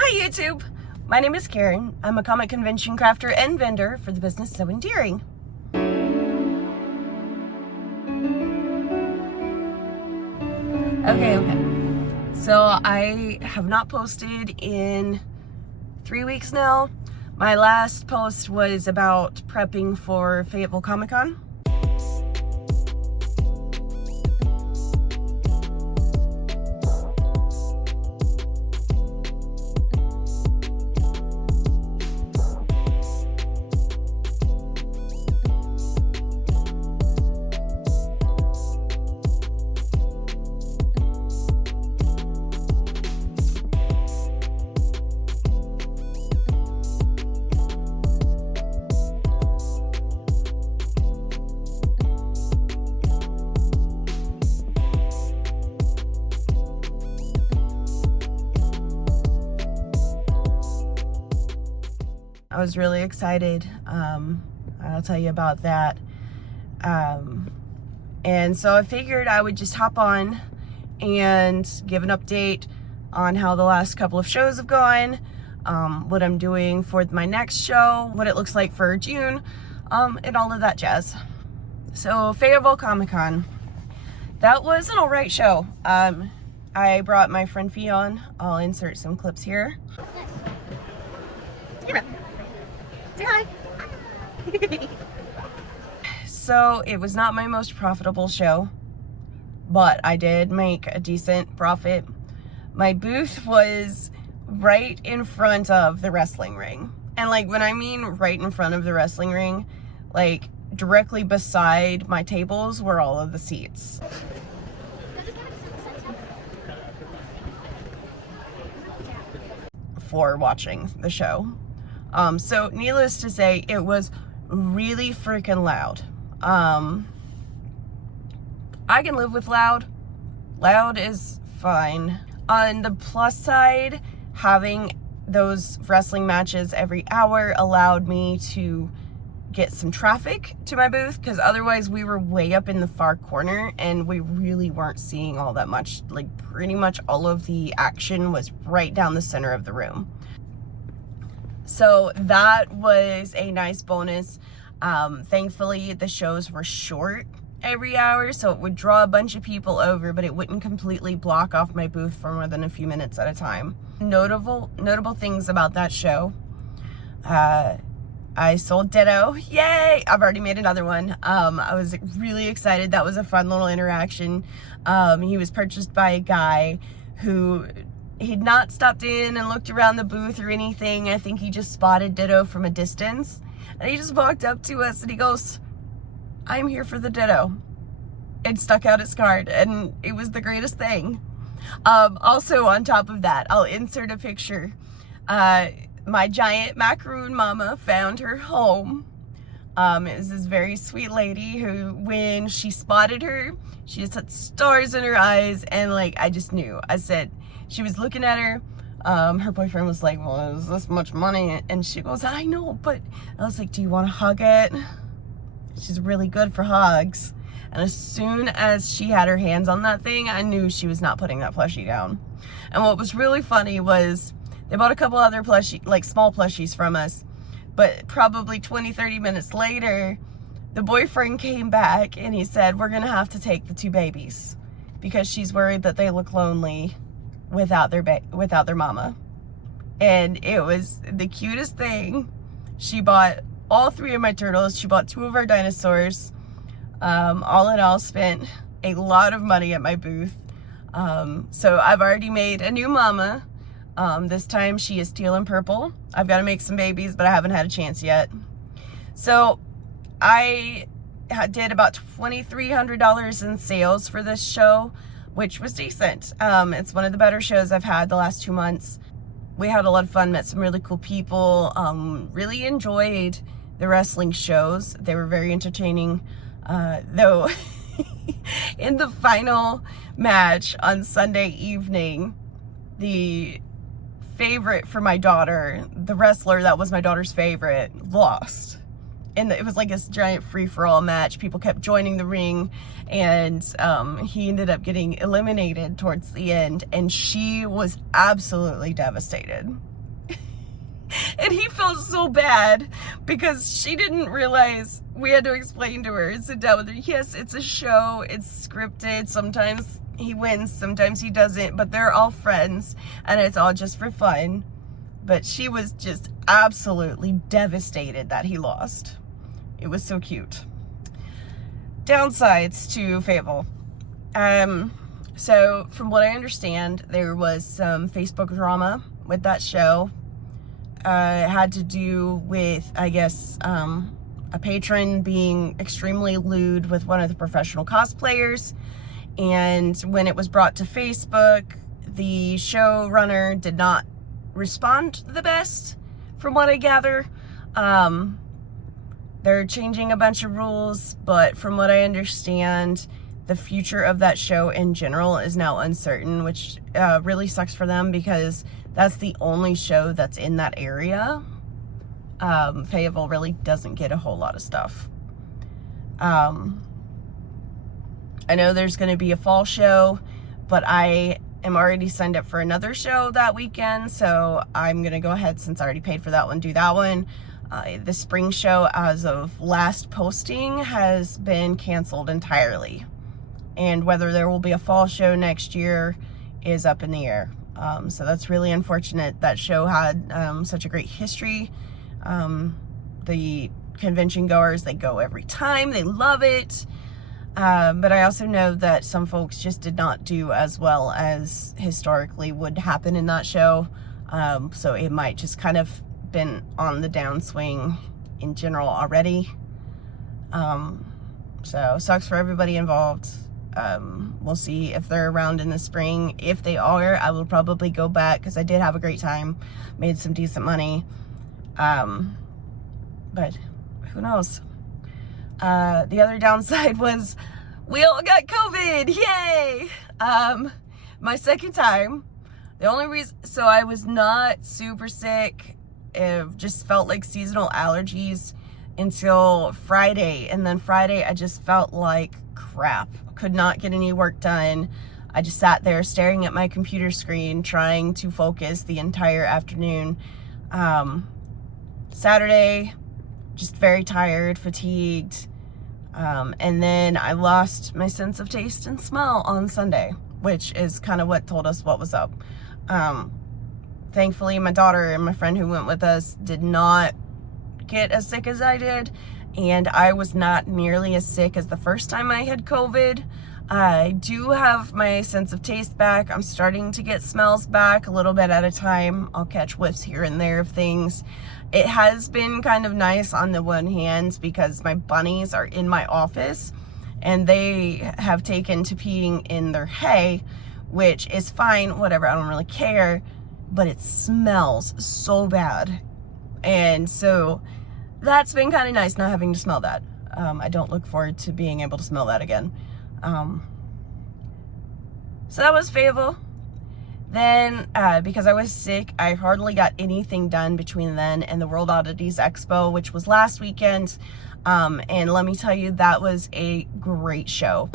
Hi YouTube! My name is Karen. I'm a comic convention crafter and vendor for the business So Endearing. Okay. So I have not posted in 3 weeks now. My last post was about prepping for Fayetteville Comic-Con. I was really excited. I'll tell you about that. And so I figured I would just hop on and give an update on how the last couple of shows have gone, what I'm doing for my next show, what it looks like for June, and all of that jazz. So Fayetteville Comic-Con, that was an alright show. I brought my friend Fee on. I'll insert some clips here. Say hi. So it was not my most profitable show, but I did make a decent profit. My booth was right in front of the wrestling ring. And like when I mean right in front of the wrestling ring, like directly beside my tables were all of the seats. For watching the show. So needless to say, it was really freaking loud. I can live with loud. Loud is fine. On the plus side, having those wrestling matches every hour allowed me to get some traffic to my booth, because otherwise we were way up in the far corner and we really weren't seeing all that much. Like pretty much all of the action was right down the center of the room. So that was a nice bonus. Thankfully, the shows were short every hour, so it would draw a bunch of people over, but it wouldn't completely block off my booth for more than a few minutes at a time. Notable things about that show. I sold Ditto. Yay! I've already made another one. I was really excited. That was a fun little interaction. He was purchased by a guy who he'd not stopped in and looked around the booth or anything. I think he just spotted Ditto from a distance. And he just walked up to us and he goes, "I'm here for the Ditto." And stuck out his card. And it was the greatest thing. Also, on top of that, I'll insert a picture. My giant macaroon mama found her home. It was this very sweet lady who, when she spotted her, she just had stars in her eyes. And like, I just knew. I said, she was looking at her. Her boyfriend was like, "Well, is this much money?" And she goes, "I know," but I was like, "Do you want to hug it?" She's really good for hugs. And as soon as she had her hands on that thing, I knew she was not putting that plushie down. And what was really funny was they bought a couple other plushie, like small plushies from us, but probably 20-30 minutes later, the boyfriend came back and he said, "We're gonna have to take the two babies because she's worried that they look lonely without their mama." And it was the cutest thing. She bought all three of my turtles. She bought two of our dinosaurs. All in all, spent a lot of money at my booth. So I've already made a new mama. This time she is teal and purple. I've got to make some babies, but I haven't had a chance yet. So I did about $2,300 in sales for this show, which was decent. It's one of the better shows I've had the last 2 months. We had a lot of fun, met some really cool people, really enjoyed the wrestling shows. They were very entertaining, though in the final match on Sunday evening, the favorite for my daughter, the wrestler that was my daughter's favorite, lost. and it was like this giant free-for-all match. People kept joining the ring, and he ended up getting eliminated towards the end, and she was absolutely devastated. And he felt so bad because she didn't realize, we had to explain to her, sit down with her, yes, it's a show, it's scripted, sometimes he wins, sometimes he doesn't, but they're all friends, and it's all just for fun. But she was just absolutely devastated that he lost. It was so cute. Downsides to Fayetteville. So from what I understand, there was some Facebook drama with that show. It had to do with, I guess, a patron being extremely lewd with one of the professional cosplayers. And when it was brought to Facebook, the showrunner did not respond the best, from what I gather. They're changing a bunch of rules, but from what I understand, the future of that show in general is now uncertain, which really sucks for them because that's the only show that's in that area. Fayetteville really doesn't get a whole lot of stuff. I know there's going to be a fall show, but I am already signed up for another show that weekend, so I'm going to go ahead, since I already paid for that one, do that one. The spring show, as of last posting, has been canceled entirely. And whether there will be a fall show next year is up in the air. So that's really unfortunate. That show had such a great history. The convention goers, they go every time. They love it. But I also know that some folks just did not do as well as historically would happen in that show. So it might just kind of been on the downswing in general already. So sucks for everybody involved. We'll see if they're around in the spring. If they are, I will probably go back because I did have a great time, made some decent money. But who knows? The other downside was we all got COVID. Yay! My second time. The only reason, so I was not super sick. It just felt like seasonal allergies until Friday. And then Friday, I just felt like crap. Could not get any work done. I just sat there staring at my computer screen, trying to focus the entire afternoon. Saturday, just very tired, fatigued. And then I lost my sense of taste and smell on Sunday, which is kind of what told us what was up. Thankfully, my daughter and my friend who went with us did not get as sick as I did, and I was not nearly as sick as the first time I had COVID. I do have my sense of taste back. I'm starting to get smells back a little bit at a time. I'll catch whiffs here and there of things. It has been kind of nice on the one hand because my bunnies are in my office and they have taken to peeing in their hay, which is fine, whatever, I don't really care, but it smells so bad. And so that's been kind of nice not having to smell that. I don't look forward to being able to smell that again. So that was Fayetteville. Then, because I was sick, I hardly got anything done between then and the World Oddities Expo, which was last weekend. And let me tell you, that was a great show.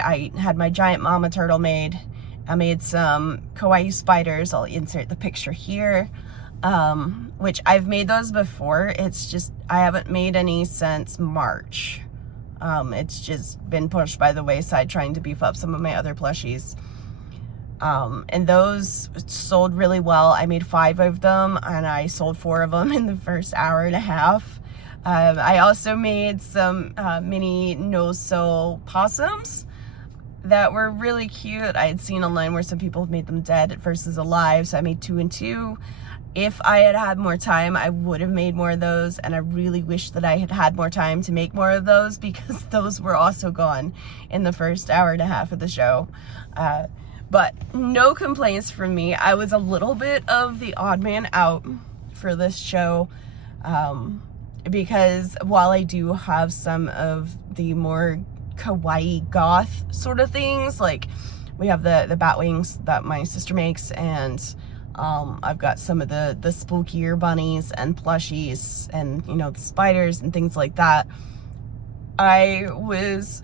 I had my giant mama turtle made. I made some kawaii spiders. I'll insert the picture here, which I've made those before. It's just I haven't made any since March. It's just been pushed by the wayside trying to beef up some of my other plushies. And those sold really well. I made 5 of them and I sold 4 of them in the first hour and a half. I also made some mini no-sew possums that were really cute. I had seen online where some people made them dead versus alive, so I made 2 and 2. If I had had more time, I would have made more of those, and I really wish that I had had more time to make more of those, because those were also gone in the first hour and a half of the show. But no complaints from me. I was a little bit of the odd man out for this show, because while I do have some of the more kawaii goth sort of things, like we have the bat wings that my sister makes, and I've got some of the spookier bunnies and plushies and, you know, the spiders and things like that. I was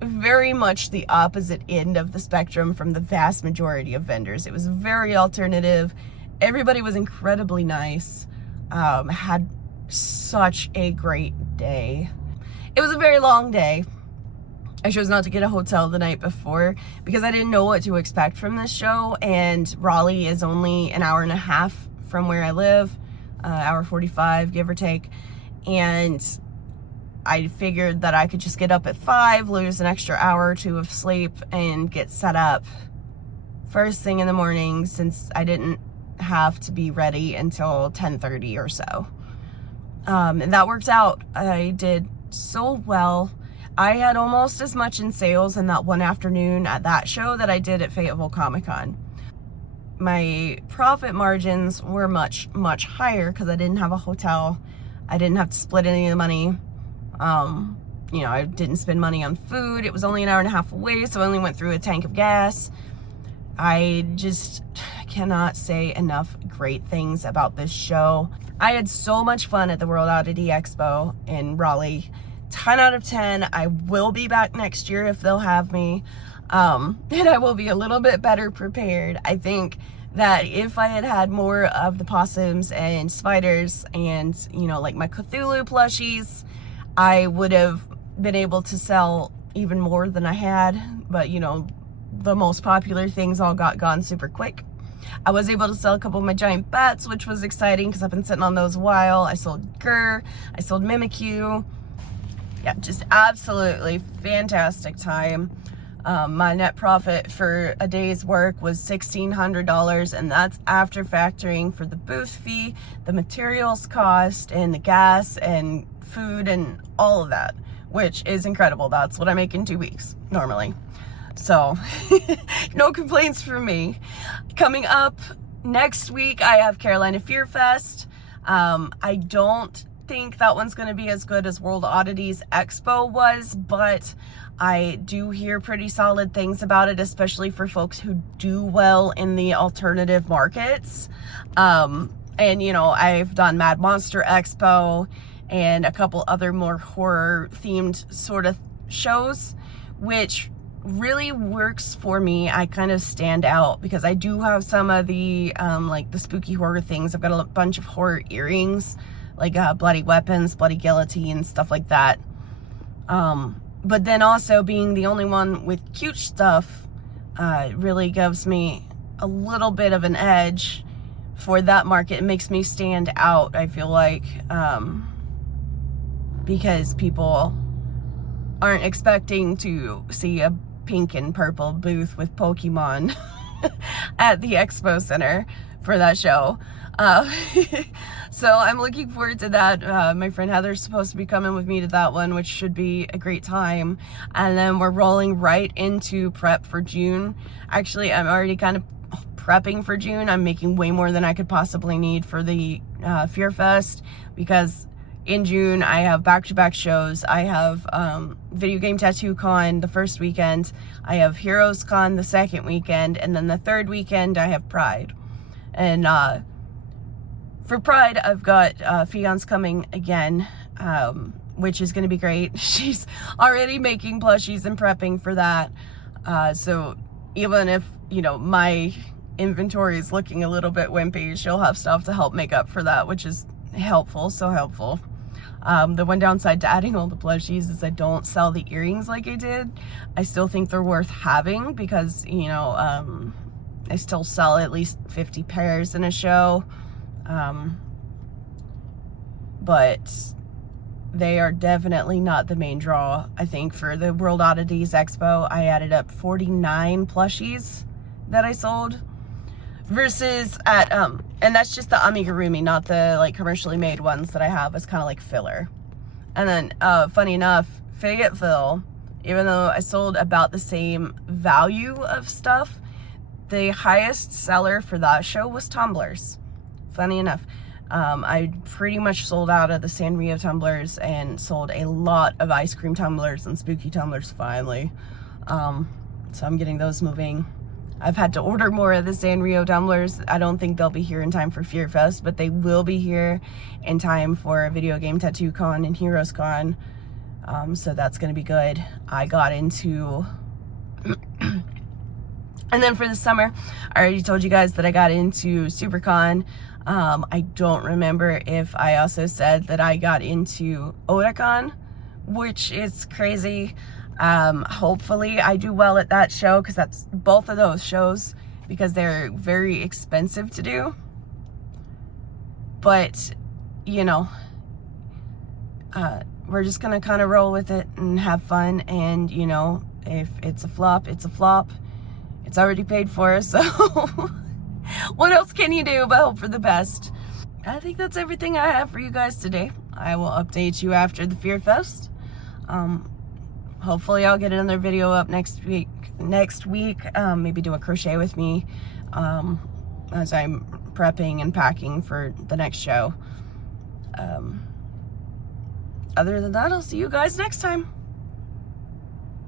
very much the opposite end of the spectrum from the vast majority of vendors. It was very alternative. Everybody was incredibly nice. Had such a great day. It was a very long day. I chose not to get a hotel the night before because I didn't know what to expect from this show, and Raleigh is only an hour and a half from where I live, hour 45, give or take, and I figured that I could just get up at 5, lose an extra hour or two of sleep, and get set up first thing in the morning, since I didn't have to be ready until 10:30 or so. And that worked out. I did so well. I had almost as much in sales in that one afternoon at that show that I did at Fayetteville Comic-Con. My profit margins were much, much higher because I didn't have a hotel. I didn't have to split any of the money. You know, I didn't spend money on food. It was only an hour and a half away, so I only went through a tank of gas. I just cannot say enough great things about this show. I had so much fun at the World Oddity Expo in Raleigh. 10 out of 10. I will be back next year if they'll have me. And I will be a little bit better prepared. I think that if I had had more of the possums and spiders and, you know, like my Cthulhu plushies, I would have been able to sell even more than I had. But, you know, the most popular things all got gone super quick. I was able to sell a couple of my giant bats, which was exciting because I've been sitting on those a while. I sold Gur, I sold Mimikyu. Yeah, just absolutely fantastic time. My net profit for a day's work was $1,600, and that's after factoring for the booth fee, the materials cost, and the gas and food and all of that, which is incredible. That's what I make in 2 weeks normally. So no complaints from me. Coming up next week, I have Carolina Fear Fest. I don't think that one's going to be as good as World Oddities Expo was, but I do hear pretty solid things about it, especially for folks who do well in the alternative markets. And you know, I've done Mad Monster Expo and a couple other more horror themed sort of shows, which really works for me. I kind of stand out because I do have some of the like the spooky horror things. I've got a bunch of horror earrings, like bloody weapons, bloody guillotine, stuff like that. But then also being the only one with cute stuff really gives me a little bit of an edge for that market. It makes me stand out, I feel like, because people aren't expecting to see a pink and purple booth with Pokemon at the Expo Center for that show. So I'm looking forward to that. My friend Heather's supposed to be coming with me to that one, which should be a great time. And then we're rolling right into prep for June. Actually, I'm already kind of prepping for June. I'm making way more than I could possibly need for the Fear Fest, because in June I have back-to-back shows. I have Video Game Tattoo Con the first weekend, I have Heroes Con the second weekend, and then the third weekend I have Pride. And for Pride, I've got Fion's coming again, which is going to be great. She's already making plushies and prepping for that. So even if, you know, my inventory is looking a little bit wimpy, she'll have stuff to help make up for that, which is helpful, so helpful. The one downside to adding all the plushies is I don't sell the earrings like I did. I still think they're worth having because, you know, I still sell at least 50 pairs in a show. But they are definitely not the main draw. I think for the World Oddities Expo, I added up 49 plushies that I sold, versus at, and that's just the amigurumi, not the like commercially made ones that I have as kind of like filler. And then, funny enough, Fayetteville, even though I sold about the same value of stuff, the highest seller for that show was tumblers. Funny enough. I pretty much sold out of the Sanrio tumblers and sold a lot of ice cream tumblers and spooky tumblers finally. So I'm getting those moving. I've had to order more of the Sanrio tumblers. I don't think they'll be here in time for Fear Fest, but they will be here in time for Video Game Tattoo Con and Heroes Con. So that's gonna be good. I got into and then for the summer, I already told you guys that I got into SuperCon. I don't remember if I also said that I got into Otakon, which is crazy. Hopefully I do well at that show, because that's both of those shows, because they're very expensive to do. But, you know, we're just gonna kind of roll with it and have fun. And, you know, if it's a flop, it's a flop. It's already paid for, so what else can you do but hope for the best? I think that's everything I have for you guys today. I will update you after the Fear Fest. Hopefully I'll get another video up next week. Maybe do a crochet with me as I'm prepping and packing for the next show. Other than that, I'll see you guys next time.